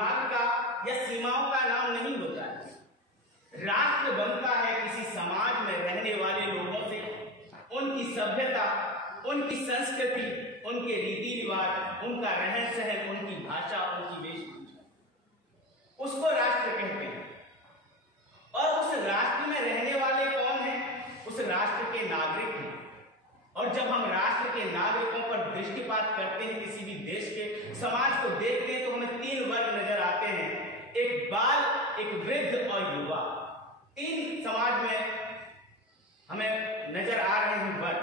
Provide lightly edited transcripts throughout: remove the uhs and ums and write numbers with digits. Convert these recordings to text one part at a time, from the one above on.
भूभाग का या सीमाओं का नाम नहीं होता है। राष्ट्र बनता है किसी समाज में रहने वाले लोगों से, उनकी सभ्यता, उनकी संस्कृति, उनके रीति रिवाज, उनका रहन सहन, उनकी भाषा, उनकी वेशभूषा, उसको राष्ट्र कहते हैं। और उस राष्ट्र में रहने वाले कौन हैं? उस राष्ट्र के नागरिक हैं। और जब हम राष्ट्र के नागरिकों पर दृष्टिपात करते हैं, किसी भी देश के समाज को देखते हैं, तो हमें 3 वर्ग नजर आते हैं, एक बाल, एक वृद्ध और युवा। 3 समाज में हमें नजर आ रहे हैं वर्ग।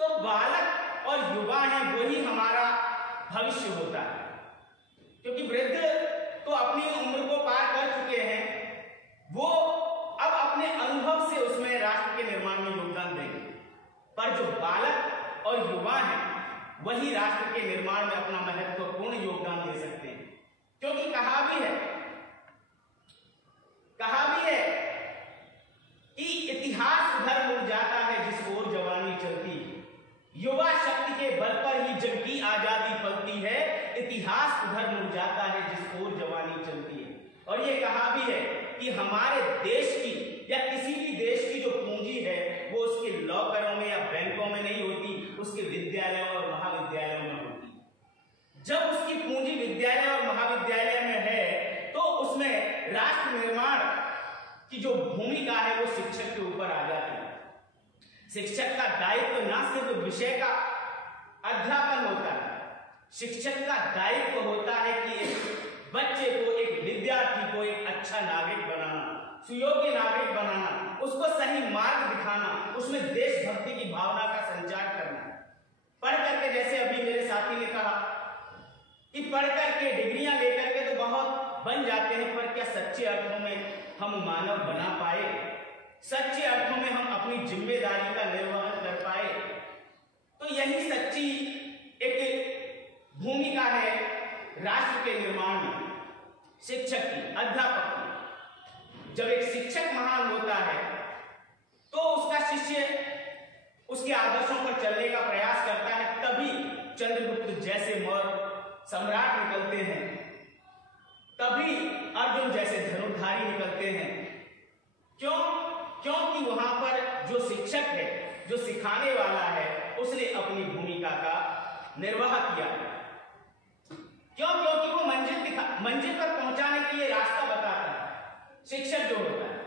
तो बालक और युवा हैं, वही हमारा भविष्य होता है, क्योंकि वृद्ध तो अपनी उम्र को पार कर चुके हैं, वो अब अपने अनुभव से उसमें राष्ट्र के निर्माण में योगदान देंगे। पर जो बालक और युवा हैं, वही राष्ट्र के निर्माण में अपना महत्वपूर्ण योगदान दे सकते हैं। क्योंकि कहा भी है कि इतिहास उधर मुड़ जाता है जिस ओर जवानी चलती है। युवा शक्ति के बल पर ही जग की आजादी पलती है, इतिहास उधर मुड़ जाता है जिस ओर जवानी चलती है। और ये कहा भी है कि हमारे देश की या किसी भी देश की जो पूंजी है, वो उसके लॉकरों में या बैंकों में नहीं होती, उसके विद्यालयों और महाविद्यालयों में होती। जब उसकी पूंजी विद्यालय और महाविद्यालय में है, तो उसमें राष्ट्र निर्माण की जो भूमिका है वो शिक्षक के ऊपर आ जाती है। शिक्षक का दायित्व न सिर्फ विषय का अध्यापन होता है, शिक्षक का दायित्व होता है कि एक बच्चे को, एक विद्यार्थी को एक अच्छा नागरिक बनाना, सुयोग्य नागरिक बनाना, उसको सही मार्ग दिखाना, उसमें देशभक्ति की भावना का संचार करना। पढ़ करके, जैसे अभी मेरे साथी ने कहा कि पढ़ करके डिग्रियां लेकर के तो बहुत बन जाते हैं, पर क्या सच्चे अर्थों में हम मानव बना पाए? सच्चे अर्थों में हम अपनी जिम्मेदारी का निर्वहन कर पाए? तो यही सच्ची एक भूमिका है राष्ट्र के निर्माण में, शिक्षक की, अध्यापक की। जब एक शिक्षक महान होता है, तो उसका शिष्य उसके आदर्शों पर चलने का प्रयास करता है, तभी चंद्रगुप्त जैसे मौर्य सम्राट निकलते हैं, तभी अर्जुन जैसे धनुर्धारी निकलते हैं। क्यों? क्योंकि वहां पर जो शिक्षक है, जो सिखाने वाला है, उसने अपनी भूमिका का निर्वाह किया। क्यों? क्योंकि वो मंजिल पर पहुंचाने के लिए रास्ता बताता है, शिक्षक जो होता है।